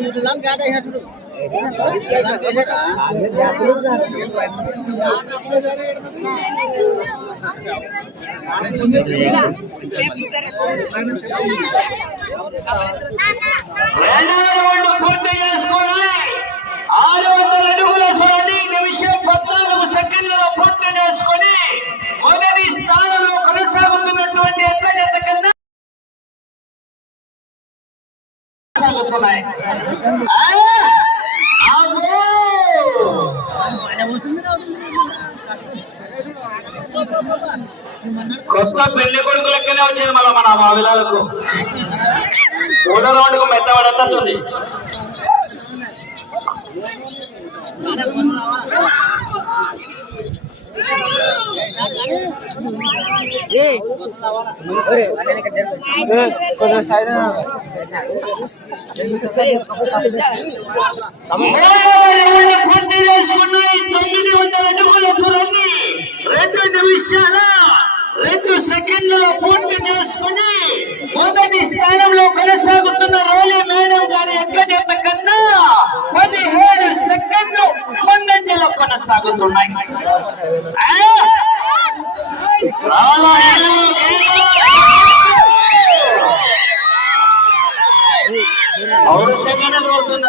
ఇదిలాం గాడ హెట్టుడు రెండవ రౌండ్ పూర్తి చేసుకుని ఆరు వందల అడుగుల దూరాన్ని నిమిషం పద్నాలుగు సెకండ్లలో పూర్తి చేసుకుని మొదటి స్థానంలో కొనసాగుతున్నటువంటి ఎక్క జత కింద సాగుతున్నాయి కొత్త పెళ్ళి కొడుకు లెక్కనే వచ్చింది మళ్ళీ మన మా విలాలకు మూడో రౌండ్కు తొమ్మిది వందల అడుగుల రెండు నిమిషాల రెండు సెకండ్లలో పూర్తి చేసుకుని మొదటి స్థానంలో కొనసాగుతున్న రోలి మేడం గారి యొక్క కన్నా పదిహేడు సెకండ్లు ముందంజలో కొనసాగుతున్నాయి. చాలా ఏళ్ళు, ఏళ్ళు. అవును సెకండ్ అవుతుంది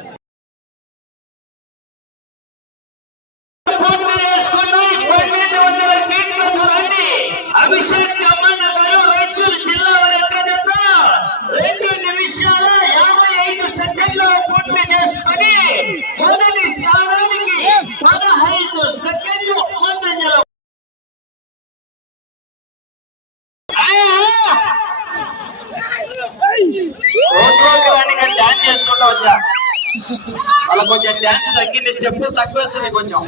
తగ్గింది స్టెప్ తక్కువ వస్తుంది కొంచెం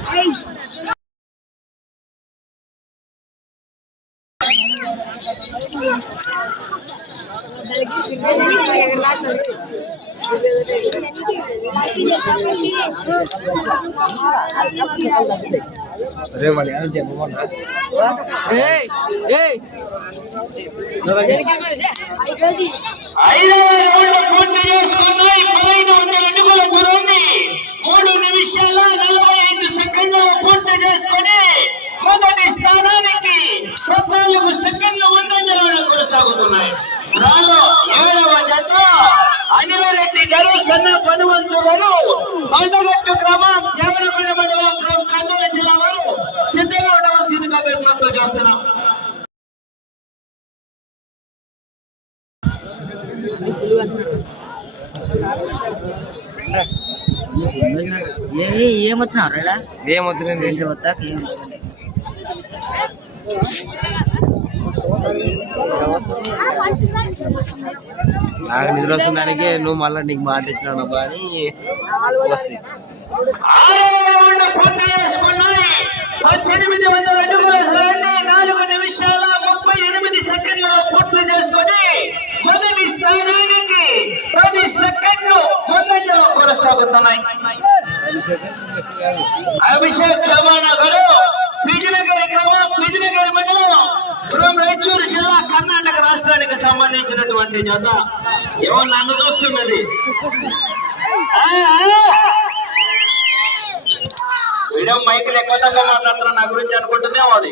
ఐదవ రౌండ్ పూర్తి చేసుకున్నాయి. పదహైదు వందల అడుగుల దూరాన్ని మూడు నిమిషాల నలభై ఐదు సెకండ్లలో పూర్తి చేసుకుని మొదటి స్థానానికి పద్నాలుగు సెకండ్ల ముందంజలో కొనసాగుతున్నాయి. రాలో ఏడవ జత అనిలరెడ్డి గారు సన్న పనువంతు గారు పండుగట్టు క్రమం దేవరకొండ మండలం కర్నూలు జిల్లా వారు సిద్ధంగా ఉండవలసిందిగా మేము మనతో చేస్తున్నాం ఏమొచ్చినారు వద్దాక ఏం నాకు నిద్ర వస్తుందానికి నువ్వు మళ్ళీ నీకు మాట తెచ్చినావు అని వందల నాలుగు నిమిషాల ముప్పై ఎనిమిది పూర్తి చేసుకుని మొదటి స్థానానికి పది సెకండ్లు ముందంజలో కొనసాగుతున్నాయి అభిషేక్ చవానా గారు విజయనగరి గ్రామం విజయనగరి మండలం రాయచూరు జిల్లా కర్ణాటక రాష్ట్రానికి సంబంధించినటువంటి జత. ఎవరు నన్ను చూస్తున్నది. వీడియో మైకులు ఎక్కువ తక్కువ మాట్లాడుతున్నా నా గురించి అనుకుంటుందేమో అది?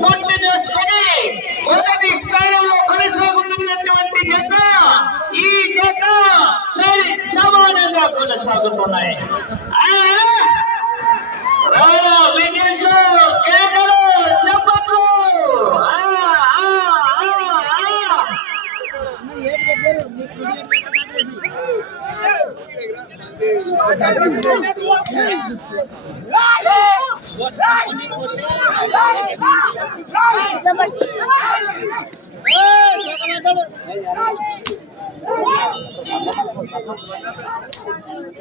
పూర్తి చేసుకుని మొదటి స్థానంలో కొనసాగుతున్నటువంటి జత ఈ జత సమానంగా కొనసాగుతున్నాయి.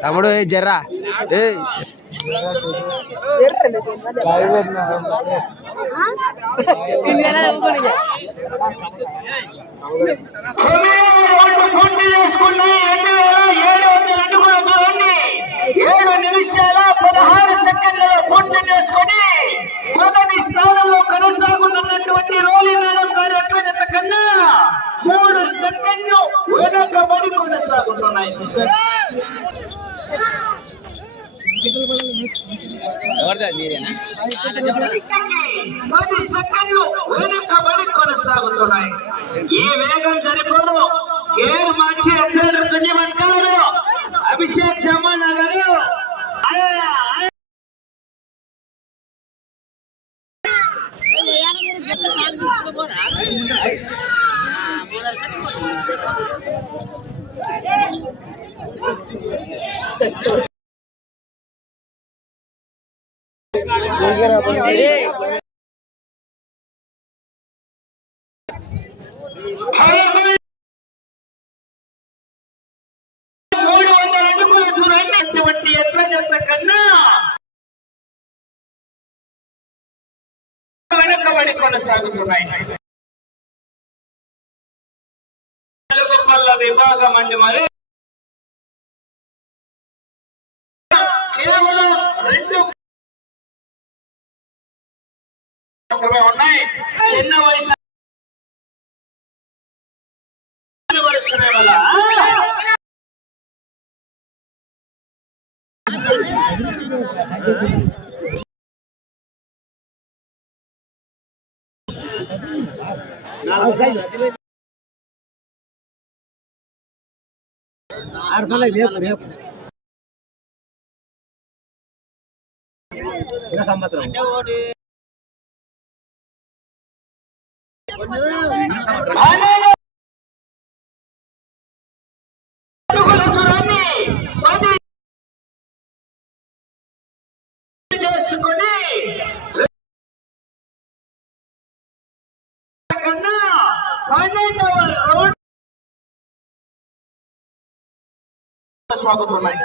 తమ్ముడు ఏ జర్రా ఏ తొమ్మిది ఓట్లు పూర్తి చేసుకున్నాయి రెండు వేల ఏడు వందల అడుగుల దూరాన్ని ఏడు నిమిషాల పదహారు సెకండ్లలో పూర్తి చేసుకుని మొదటి స్థానంలో కొనసాగుతున్నటువంటి రోలి మేడం గారి అట్లజత కన్నా మూడు సెకండ్లు వెనకబడి కొనసాగుతున్నాయి కొనసాగుతున్నాయి. ఈ వేగం సరిపోదు. గేర్ మార్చి వచ్చాడు కొన్ని వర్గాలు. అభిషేక్ జమానా గారు. మూడు వందల అడుగుల దూరాన్ని ఎట్ల చెత్త కన్నా వెనకబడి కొనసాగుతున్నాయి. విభాగం అండి మరి మాత్రమే ఉన్నాయి. చిన్న వయసు సంవత్సరం చేసుకుని కన్నా పన్నెండవ సాగుతున్నాయి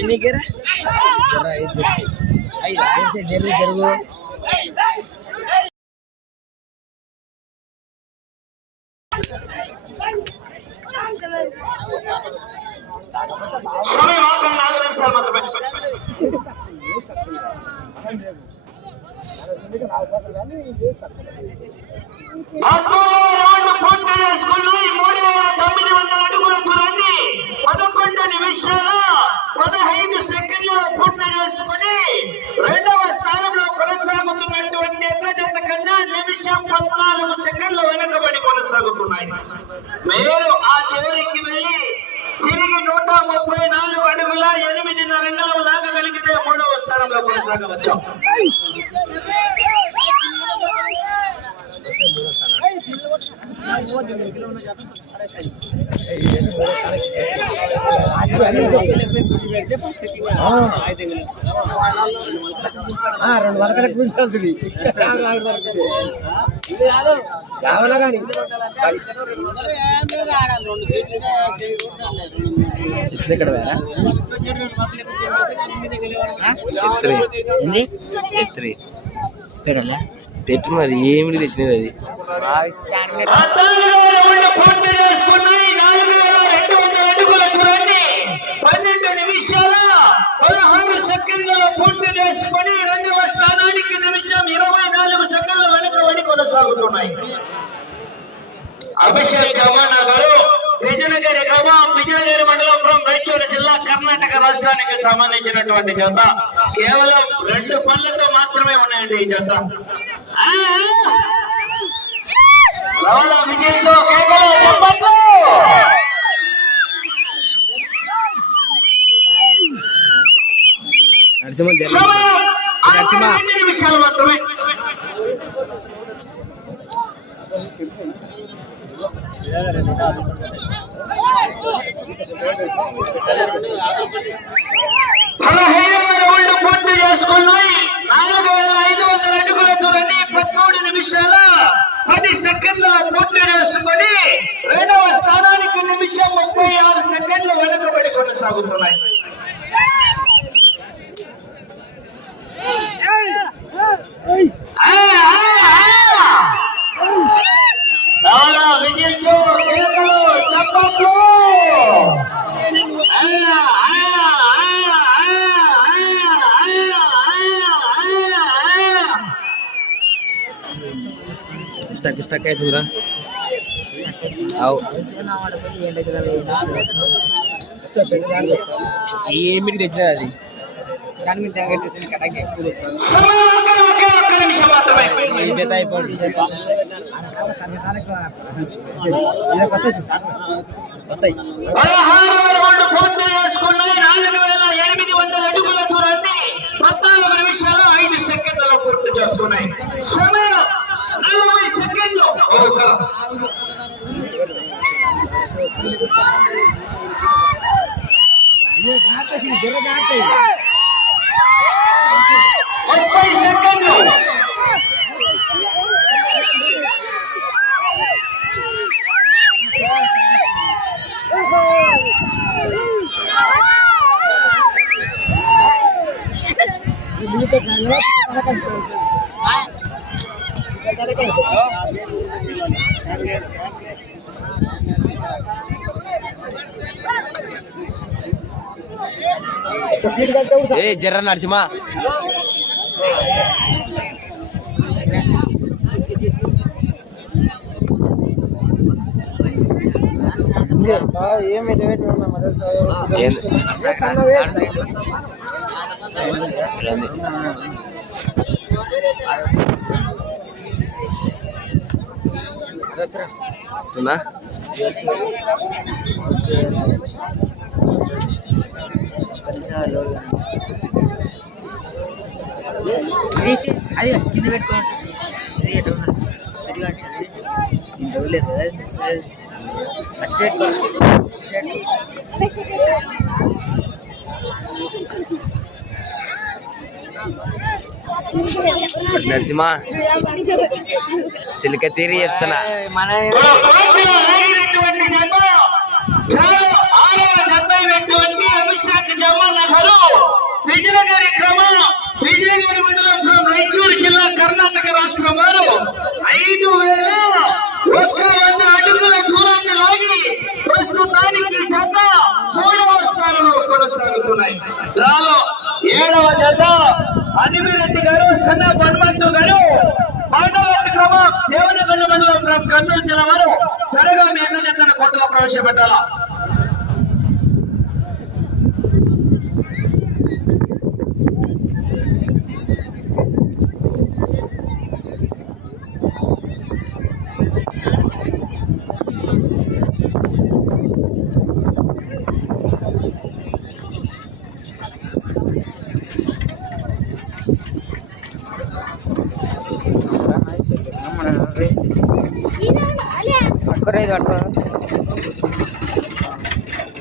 ಗಿರ ಜರುಗು ಜರುಗು Osmo! మీరు ఆ చివరికి వెళ్ళి తిరిగి నూట ముప్పై నాలుగు అడుగుల ఎనిమిదిన్నర అంగుళం లాగగలిగితే మూడవ స్థానంలో కొనసాగవచ్చు రెండు వరకలకు కూర్చోాల్సింది కావాలా కానీ ఇక్కడ వేరా చిత్రి చిత్రి పెడలా పెట్టు మరి ఏమిటి తెచ్చినది అది? పన్నెండు నిమిషాల పదహారు సెకండ్లలో పూర్తి చేసుకుని రెండవ స్థానానికి నిమిషం ఇరవై నాలుగు సెకండ్ల వెనుకబడి కొనసాగుతున్నాయి. అభిషేక్ జమానా గారు విజయనగరి గ్రామం విజయనగరి మండలం ఫ్రం రాయచూరు జిల్లా కర్ణాటక రాష్ట్రానికి సంబంధించినటువంటి జత. కేవలం రెండు పనులతో మాత్రమే ఉన్నాయండి ఈ జత. ఆ! రావాలా విజయంతో కేకలు చప్పట్లు నరసింహ జర సమయం ఆరు నరసింహ. రెండు నిమిషాలు మాత్రమే పదహైదవ నిమిషాల పది సెకండ్ల పూర్తి చేసుకుని రెండవ స్థానానికి నిమిషం ముప్పై ఆరు సెకండ్లు వెనుకబడి కొనసాగుతున్నాయి. ఆ, చప్పట్లు స్టక్ స్టక్ అవుతుందిరా ఏమిటి తెచ్చినది అది దాని మీద అయిపోయింది వస్తాయి ఎనిమిది వందల అడుగుల దూరాన్ని పద్నాలుగు నిమిషాలు ఐదు సెకండ్లలో పూర్తి చేస్తున్నాయి. సమయం సెకండ్లు ఒక ముప్పై సెకండ్లు ఏ జర్ర నరసింహ ఏంది? తీసి అది కింద పెట్టుకోండి ఇది ఎటు ఉన్నది ఇది కాదు ఇంత లేదు కదా సరే. అటు నరసింహ సిలిక తీరి చెప్తున్నా కోర్టులో విజయనగరి క్రమ విజయనగరి మండలం from రాయచూరు జిల్లా కర్ణాటక రాష్ట్రం వారు ఐదు వేల ఒక్క వంద అడుగుల దూరాన్ని లాగి ప్రస్తుతానికి జత మూడవ స్థానంలో కొనసాగుతున్నాయి. దానిలో ఏడవ జత అనిమిరెడ్డి గారు సన్న హనుమంతు గారు మండలం క్రమం దేవనగండ మండలం కర్నూలు జిల్లా వారు త్వరగా మేము నిన్న కొత్తగా ప్రవేశపెట్టాలా? పట్టుకోరా ఇది పట్టుకో